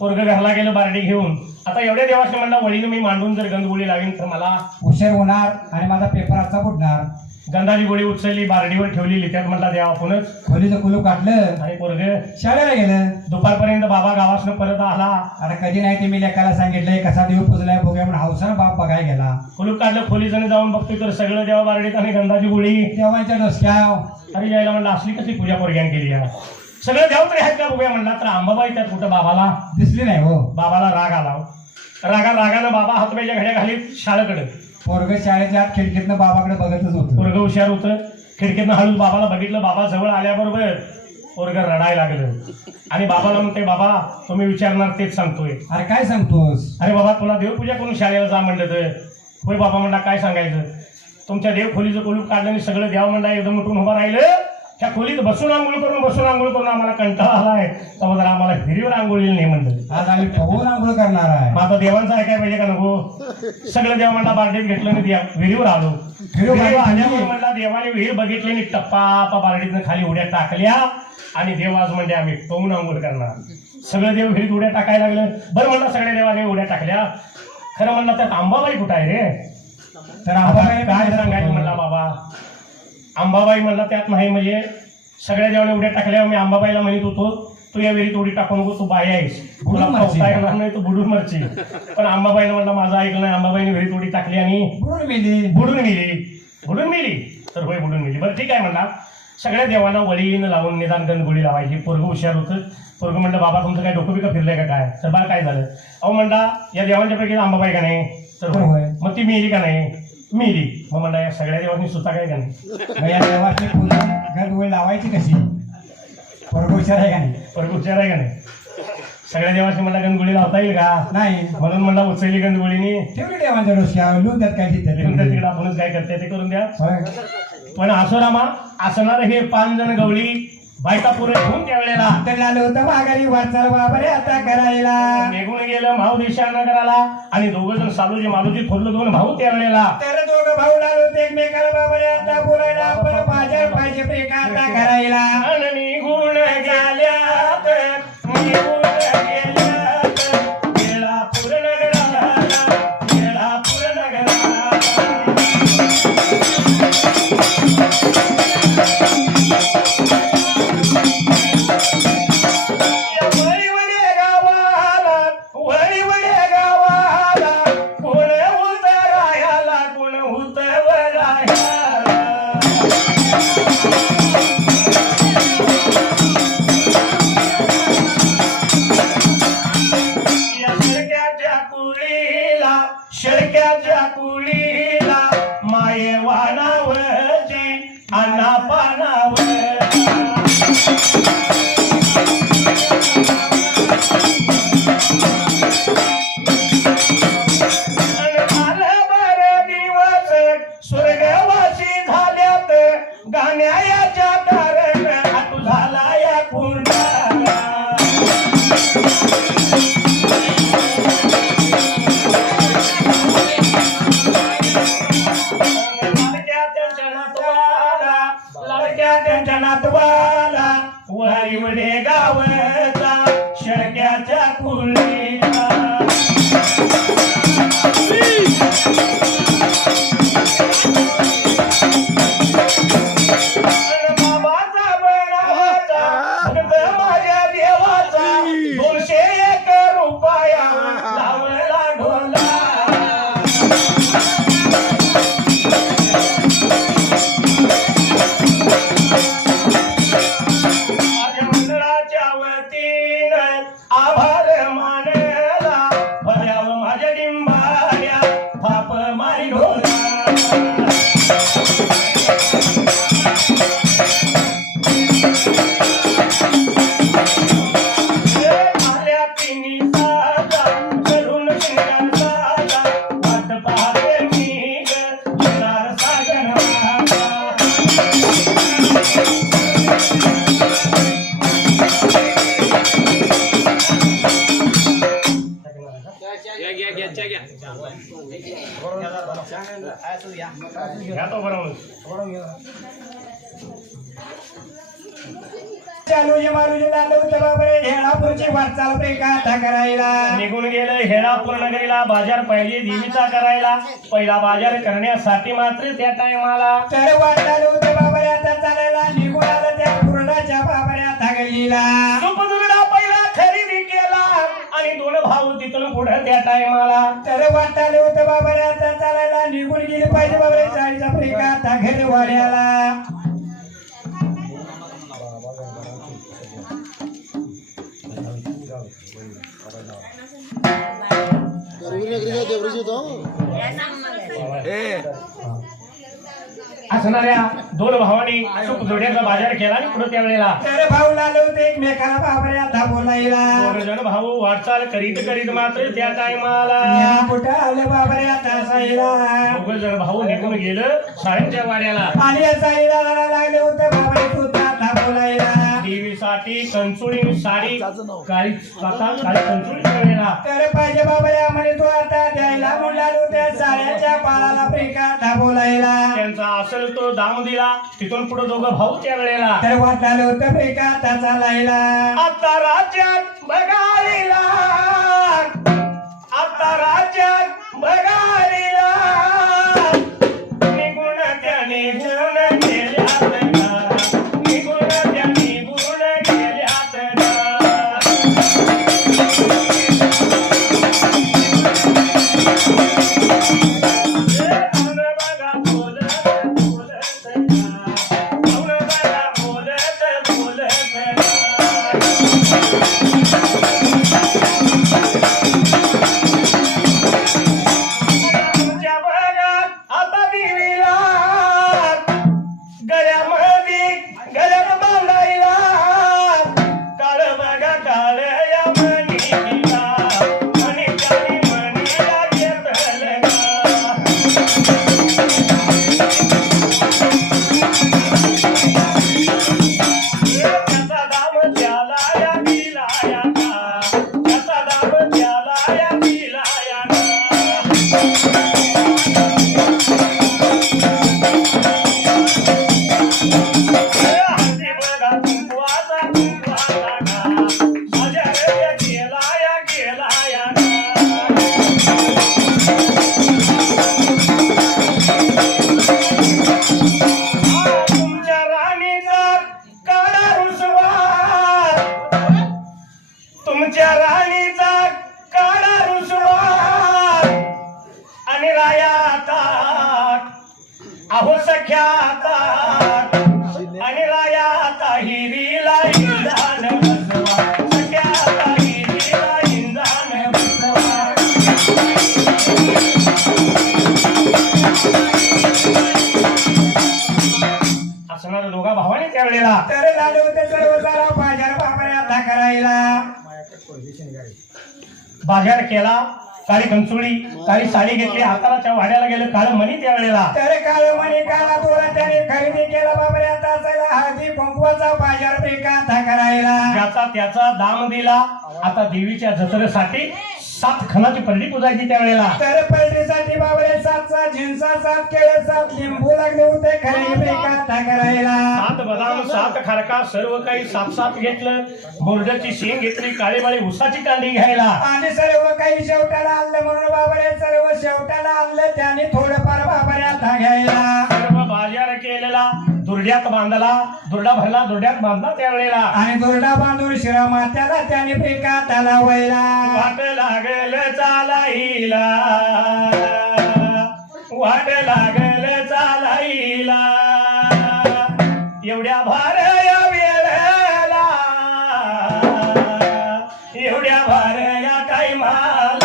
पोरग घरला गेलं बारडी घेऊन. आता एवढ्या देवाशी म्हणला वळीनं मी मांडून जर गंधगोळी लावीन तर मला उशीर होणार आणि माझा पेपर आजचा बुडणार. गंधाची गोळी उचलली, बारडीवर ठेवली, लित्यात म्हणला देवा आपणच. खोलीचं कुलूप काढलं आणि पोरग शाळेला गेलं. दुपारपर्यंत बाबा गावासनं परत आला. आता कधी नाही ते मी लेकाला सांगितलंय कसा देव पुजलाय बघूया म्हणून हौसानं बाप बघाय गेला. कुलूप काढलं, खोलीजण जाऊन बघतोय तर सगळं देवा बारडीत आणि गंधाची गोळी. देवांच्या डोसक्याव अरे यायला म्हणलं असली कशी पूजा पोरग्यान केली या, सगळं देव तरी आहेत का बघूया म्हणला. तर अंबाबाई त्यात कुठं बाबाला दिसली नाही हो. बाबाला राग आला. रागानं बाबा हातबाईच्या घड्या घालीत शाळेकडे. पोरग शाळेच्या आत खिडकीतनं बाबाकडे बघतच होतं. पोरग हुशार होतं. खिडकीतनं हळूच बाबाला बघितलं. बाबा जवळ आल्याबरोबर पोरग रडायला लागलं आणि बाबाला म्हणते, बाबा तुम्ही विचारणार तेच सांगतोय. अरे काय सांगतोस? अरे बाबा तुला देवपूजा करून शाळेला जा म्हणलं तर. होय बाबा म्हणला काय सांगायचं. तुमच्या देवखोलीचं कुलूप काढलं आणि सगळं द्यावं म्हणला एकदम उठून उभं राहिलं. त्या खोलीत बसून आंघोळ करून आम्हाला कंटाळा आलाय, तेव्हा जरा आम्हाला विहिरीवर आंघोळीला नाही म्हणलं. आज आम्ही पवून आंघोळ करणार आहे. मग आता देवांचं ऐकाय पाहिजे का नको. सगळं देव म्हणला बारडीत घेतलं आणि विहिरीवर आलो. विहिरीवर आल्यावर म्हणला देवाने विहीर बघितली आणि टप्पा बारडीतनं खाली उड्या टाकल्या आणि देव आज म्हणजे आम्ही पवून आंघोळ करणार. सगळं देव विहिरीत उड्या टाकायला लागलं. बरं म्हणला सगळ्या देवाने उड्या टाकल्या. खरं म्हणला त्यात अंबाबाई कुठं आहे रे. तर अंबाबाई काय सांगायचं म्हणला बाबा. अंबाबाई म्हणला त्यात नाही. म्हणजे सगळ्या देवाने उड्या टाकल्या. मी अंबाबाईला म्हणत होतो तू या विहिरीत उडी टाकू नको, तू बाई आहेस, तुला पोहता येणार नाही, तू बुडून मरची. पण अंबाबाईनं म्हणला माझं ऐकलं नाही. अंबाबाईने विहिरीत उडी टाकली आणि बुडून मेली. तर होय बुडून मेली. बरं ठीक आहे म्हणला. सगळ्या देवांना वळीनं लावून निदान गंधगोळी लावायची. पोरग हुशार होतं. पोरग म्हणलं बाबा तुमचं काय डोकं बिकं फिरलंय का काय. तर बाळ काय झालं. अहो म्हणला या देवांच्या पैकी अंबाबाई का नाही. तर होय. मग ती मेली का नाही. मेली. मग म्हणला या सगळ्या देवांनी सुद्धा काय का नाही. या देवाची पूजा गंधगोळी लावायची कशी. पोरग हुशार आहे का नाही. पोरग हुशार आहे का नाही. सगळ्या देवाशी म्हणला गंधगोळी लावता येईल का नाही. म्हणून म्हणला उचलली गंधगोळीनी ठेवली देवांच्या डोसक्यावर लिहून त्यात काय तिकडे आपणच काय करते ते करून द्या. होय. पण असो रामा असणार हे 5 जण गवळी बायका पुरे ठेवून त्यावेळेला तर आलं होतं माघारी वाचाल बाबरे आता करायला. निघून गेलं भाऊ दिशा नगराला आणि दोघं जण सालूजी मालूजी थोरलं 2 भाऊ त्यावेळेला. तर दोघं भाऊ लागलो होते एकमेकाला बाबरे आता बोलायला. आपण माझ्या पाहिजे प्रेका आता करायला. आणि निघून गेल्यात केळापूर नगराला. शेळक्याच्या कुळीला माये वाणावरची अन्ना पानावर. झालं बरं दिवस स्वर्गवासी झाल्यात गाण्याच्या कारण हातू झाला या कुंडाला. नातवाला वाईवडे गावचा शेळक्याच्या कुळीला. बाबाचा बळाचा भक्त माझ्या देवाचा 201 रुपया लावला ढोला. आभार मानला भल्याव माझ्या डिंबाऱ्या थाप मारी ढोला. आल्या तिन्ही साजा करून शिंगार साजा वाट पाहते मी येणार साजन माझा. घ्या तो बरोबर. चालूजी मालूजी लालू होते बाबरे हेळापूरची वाटचाल प्रेकाता करायला निघून गेलं हेळापूर नगरीला बाजार पाहिजे देवीचा करायला पहिला बाजार करण्यासाठी मात्र त्या टायमाला तर वाटचाल होते बाबरे आता चालायला निघून आलं त्या पुरणाच्या बाबरे आता गल्लीला सुपदुर्डा पहिला खरेदी केला आणि दोन भाऊ तिथून पुढे त्या टायमाला तर वाटचाल होते बाबरे आता चालायला निघून गेली पाहिजे बाबरे चाळीचा प्रेकाता घरी वाड्याला असणाऱ्या दोन भावांनी सुपदुर्ड्याचा बाजार केला आणि पुढे त्या वेळेला तर भाऊ लालू होते एकमेकाला बाबरे आता बोलायला दोन जण भाऊ वाटचाल करीत करीत मात्र त्या टायमाला कुठं आले बाबरे आता साईला दोघ जण भाऊ निघून गेलं साळींच्या वाड्याला आणि साईला लागले होते बाबरे सुद्धा आता बोलायला देवीसाठी कंचुळी साडी काळी कंचुळी वेळेला तर पाहिजे बाबरे आम्हाला तू आता द्यायला मुलालू त्या साड्याच्या पाळाला प्रेकाता बोलायला त्यांचा असेल तो दाम दिला तिथून पुढे दोघं भाऊ त्या वेळेला तर वाटलं होतं प्रेकाता चालायला आता राज्यात बघायला आता राज्यात बघायला निघून त्या निघून गेल्यात का निघून त्या निघून गेल्यात तुमच्या राणीचा काळा रुसवा आणि रायाता अहो सख्याता आणि रायाता हिरीला इंधान बसवा सख्याता हिरीला इंधान बसवा असणाऱ्या दोघा भावाने त्यावेळेला तर लालू होते सर्व सारा बाजार बाबरे आता करायला बाजार केला काळी कंचुळी काळी साडी घेतली हाताला त्या वाड्याला गेलं काळ मणी त्या वेळेला तर काळ म्हणे काळा तोरा त्याने खरेदी केला बाबरे आता असायला हळदी कुंकवाचा बाजार प्रेकाता करायला ज्याचा त्याचा दाम दिला आता देवीच्या जत्रेसाठी 7 खणाची परडी पुजायची त्या वेळेला तर पलटीसाठी बाबरे 7 झिंसा 7 केळे 7 लिंबू लागले होते खरेदी प्रेकाता करायला 7 बदाम 7 खारका सर्व काही 7 घेतलं बोर्डाची शेंग घेतली काळी माळी उसाची कांडी घ्यायला आणि सर्व काही शेवटाला आणलं म्हणून बाबरे सर्व शेवटाला आणलं त्याने थोडंफार बाबरे आता घ्यायला सर्व बाजार केलेला दुर्ड्यात बांधला दुर्डा भरला दुर्ड्यात बांधला त्या वेळेला आणि दुर्डा बांधून शिरा मात्याला त्याने प्रेकाताला वयला वाट लागल चालाईला वाट लागल चालाईला एवढ्या भार या वेळेला एवढ्या भार या टायमाला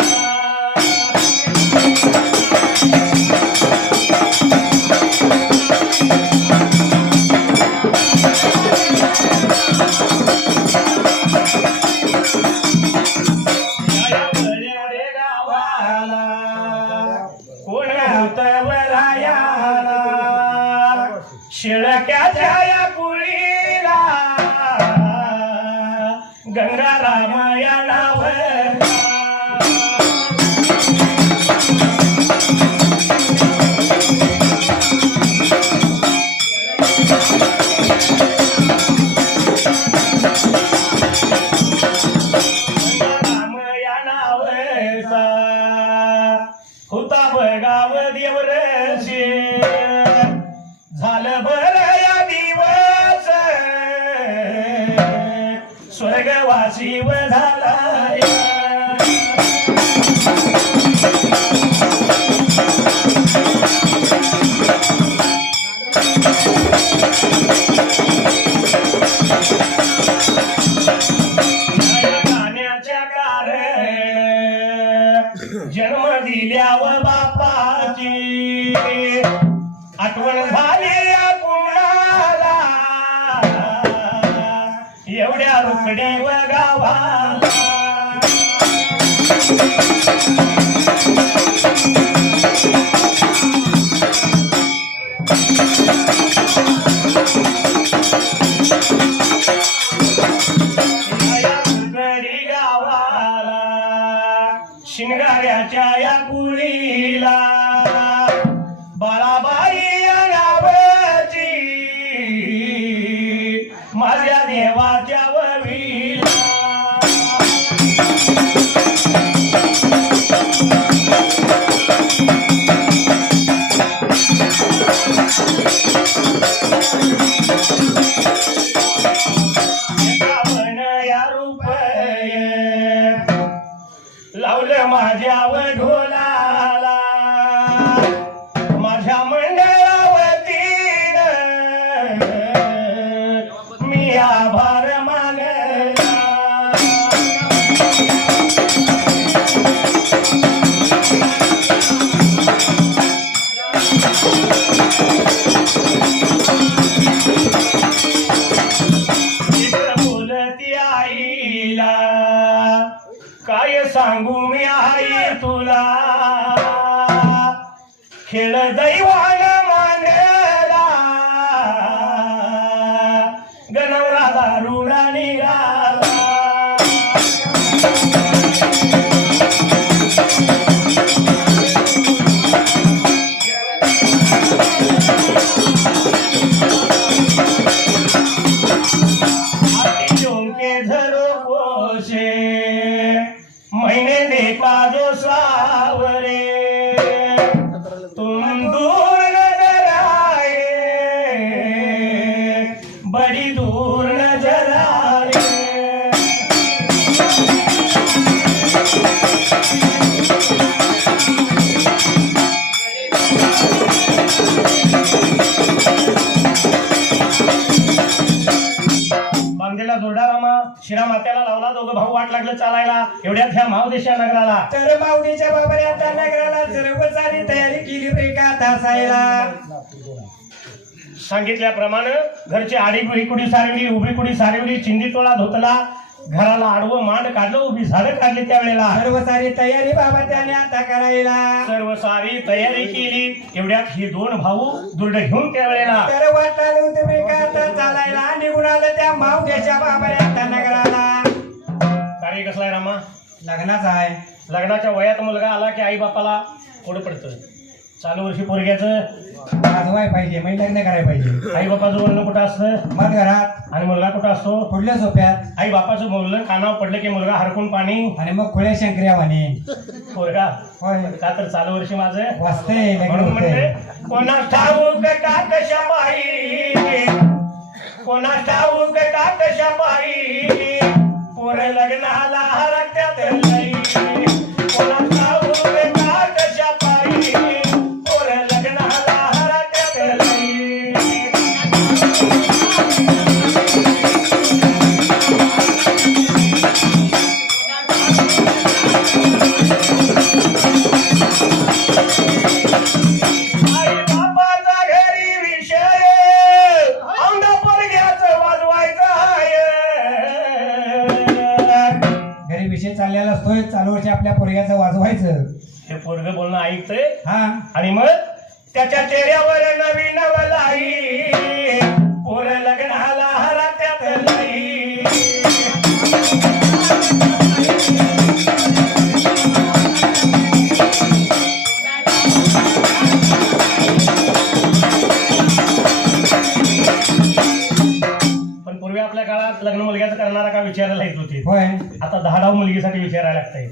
शिळक्याच्या या कुळीला गंगा रामायणावर जीव झाला गाण्याच्या कारण जन्म दिल्यावर बापाची आठवण झाली कुणाला एवढ्या रुकडी व गावाला या रुकडी गावाला शिंगाऱ्याच्या या कुळीला बाळाबाई या नावाची माझ्या देवाच्या ववीला एकावन्न या रुपये लावलं माझ्यावर ढोलाला माझ्या मंडळावतीनं मी आभार मानला बोलती आईला काय सांगू मी आई तुला खेळ दैवान मांडला गणवरा दारुडा निघाला के झरो पोषे महीने देखा जो सावरे तुम दूर नजर आए बड़ी दूर नजर आए बांधलेला दोरडा रामा शिरा मात्याला लावला दोघं भाऊ वाट लागलं चालायला एवढ्यात ह्या मावदेशा नगराला तर माऊलीच्या बाबऱ्याच्या नगराला सर्व सारी तयारी केली एका तासायला सांगितल्याप्रमाणे घरची आडी कुडी सारवली उभी कुडी सारवली चिंदी टोळा धुतला घराला आडवं मांड काढलं उभी झाडं काढली त्यावेळेला सर्व सारी तयारी बाबा त्याने आता करायला सर्व सारी तयारी केली एवढ्यात ही दोन भाऊ दुर्ड घेऊन त्यावेळेला तर वाटायला होते एका आता चालायला निघून आलं त्या माऊलीच्या बाबऱ्याच्या नगराला कार्य कसला आहे रामा लग्नाचा आहे लग्नाच्या वयात मुलगा आला की आई बापाला पुढे पडतं चालू वर्षी पोरग्याचं वाजवाय पाहिजे मग लग्न करायला पाहिजे आई बापाचं बोलणं कुठं असतं मग घरात आणि मुलगा कुठं असतो पुढल्या सोप्यात आई बापाचं बोलणं कानावर पडलं की मुलगा हरकून पाणी आणि मग खुळ्या शंकर्या म्हणे पोरगा होय का तर चालू वर्षी माझं वाचते लग्न म्हणून होते म्हणते कोणा ठाऊक का कशा बाई कोणा ठाऊक का कशा बाई पोर लग्नाला हरकत्यात लई कोणा ठाऊक का कशा बाई पोर लग्नाला हरकत्यात लई आई बापाचा घरी विषय औंधा पोरग्याचं वाजवायचं आहे घरी विषय चाललेला असतोय चालू वर्षी आपल्या पोरग्याचं वाजवायचं हे पोरग बोलणं ऐकतंय हा आणि मग त्याच्या चेहऱ्यावर नवीन वलाई पोर लग्नाला हरकत्यात लई पण पूर्वी आपल्या काळात लग्न मुलग्याचं करणारा का विचारायला येत होती होय आता 10 डाव मुलगीसाठी विचारायला लागतंय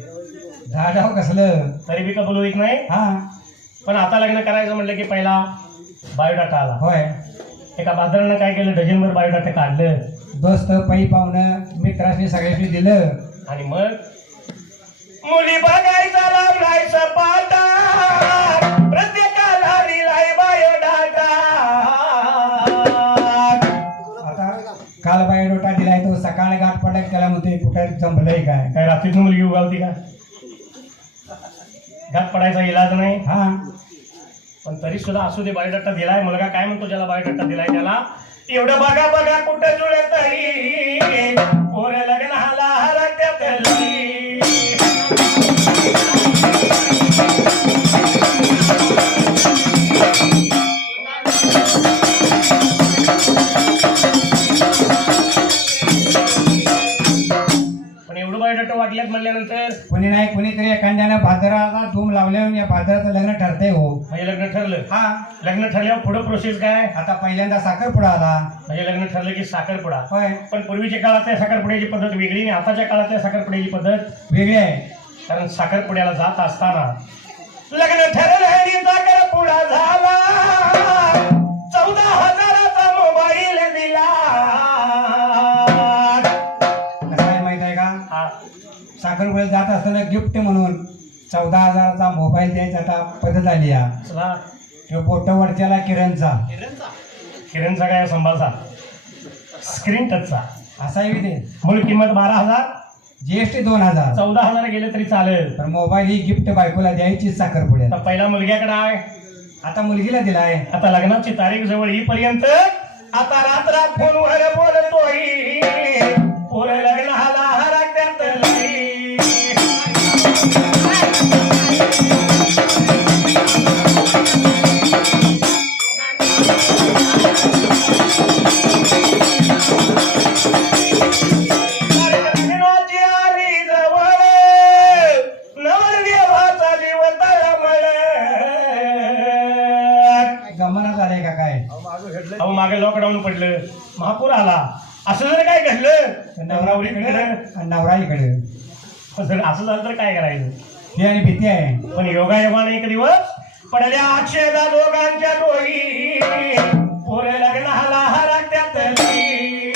धाडाव कसलं तरी बी कबूल होत नाही हा पण आता लग्न करायचं म्हटलं की पहिला बायोडाटा आला होय एका बाजारानं काय केलं डझनभर बायोडाटा काढलं दोस्त पै पाहुणं मित्रांनी सगळ्यांनी दिलं. आणि मग मुली बघायचा लावलाय सपाटा, प्रत्येकाला दिलाय बायोडाटा. आता काल बायोडोटा दिलाय तो सकाळ गाठ पडक त्याला म्हणते कुठं जमलंय काय. काय रात्रीत मुलगी उगावती का? घात पडायचा इलाज नाही. हा पण तरी सुद्धा असू दे, बायोडाटा दिलाय. मुलगा काय म्हणतो ज्याला बायोडाटा दिलाय त्याला, एवढं बघा बघा कुठं जुळत तरी, पोर लग्नाला हरकत्यात लई. पण एवढं बायोडाटा वाटल्यात म्हणल्यानंतर कोणी नाही कोणीतरी एखाद्यानं भादराला धूम लावल्यावर या भादराचं लग्न ठरतंय हो. म्हणजे लग्न ठरलं. हा लग्न ठरल्यावर पुढं प्रोसेस काय? आता पहिल्यांदा साखरपुडा आला. म्हणजे लग्न ठरलं की साखरपुडा. होय पण पूर्वीच्या काळातल्या साखरपुड्याची पद्धत वेगळी आणि आताच्या काळातल्या साखरपुड्याची पद्धत वेगळी आहे. कारण साखरपुड्याला जात असताना लग्न ठरलं आणि साखरपुडा झाला, 14,000चा मोबाईल दिला. कसं आहे माहित आहे का, हा, साखरपुड्याला जात असताना गिफ्ट म्हणून 14,000चा मोबाईल द्यायचा आता पद्धत आली आहे. चला. तो पोटवरच्याला किरणचा किरणचा काय संभाचा स्क्रीन टचचा असा आहे ते. मूळ किंमत 12,000, जीएसटी 2,000. 14,000 गेले तरी चालेल. तर मोबाईल ही गिफ्ट बायकोला द्यायची साखरपुड्यात. आता पहिला मुलग्याकडे आहे, आता मुलगीला दिलाय. आता लग्नाची तारीख जवळ येईपर्यंत आता रात्रात फोनवर बोलतोय, पोर लग्नाला हरकत्यात लई. लग्नाची आली जवळ, नवरदेवाचा जीव तळमळ. गमना झालंय का काय. अहो मागे लॉकडाऊन पडलं, महापूर आला, असं जर काय घडलं नवरावरीकडे, नवरा इकडे जर असं झालं तर काय करायचं. ही आणि भीती आहे. पण योगायोगाने एक दिवस पडल्या अक्षदा दोघांच्या डोळी, पोर लग्नाला हरकत्यात लई.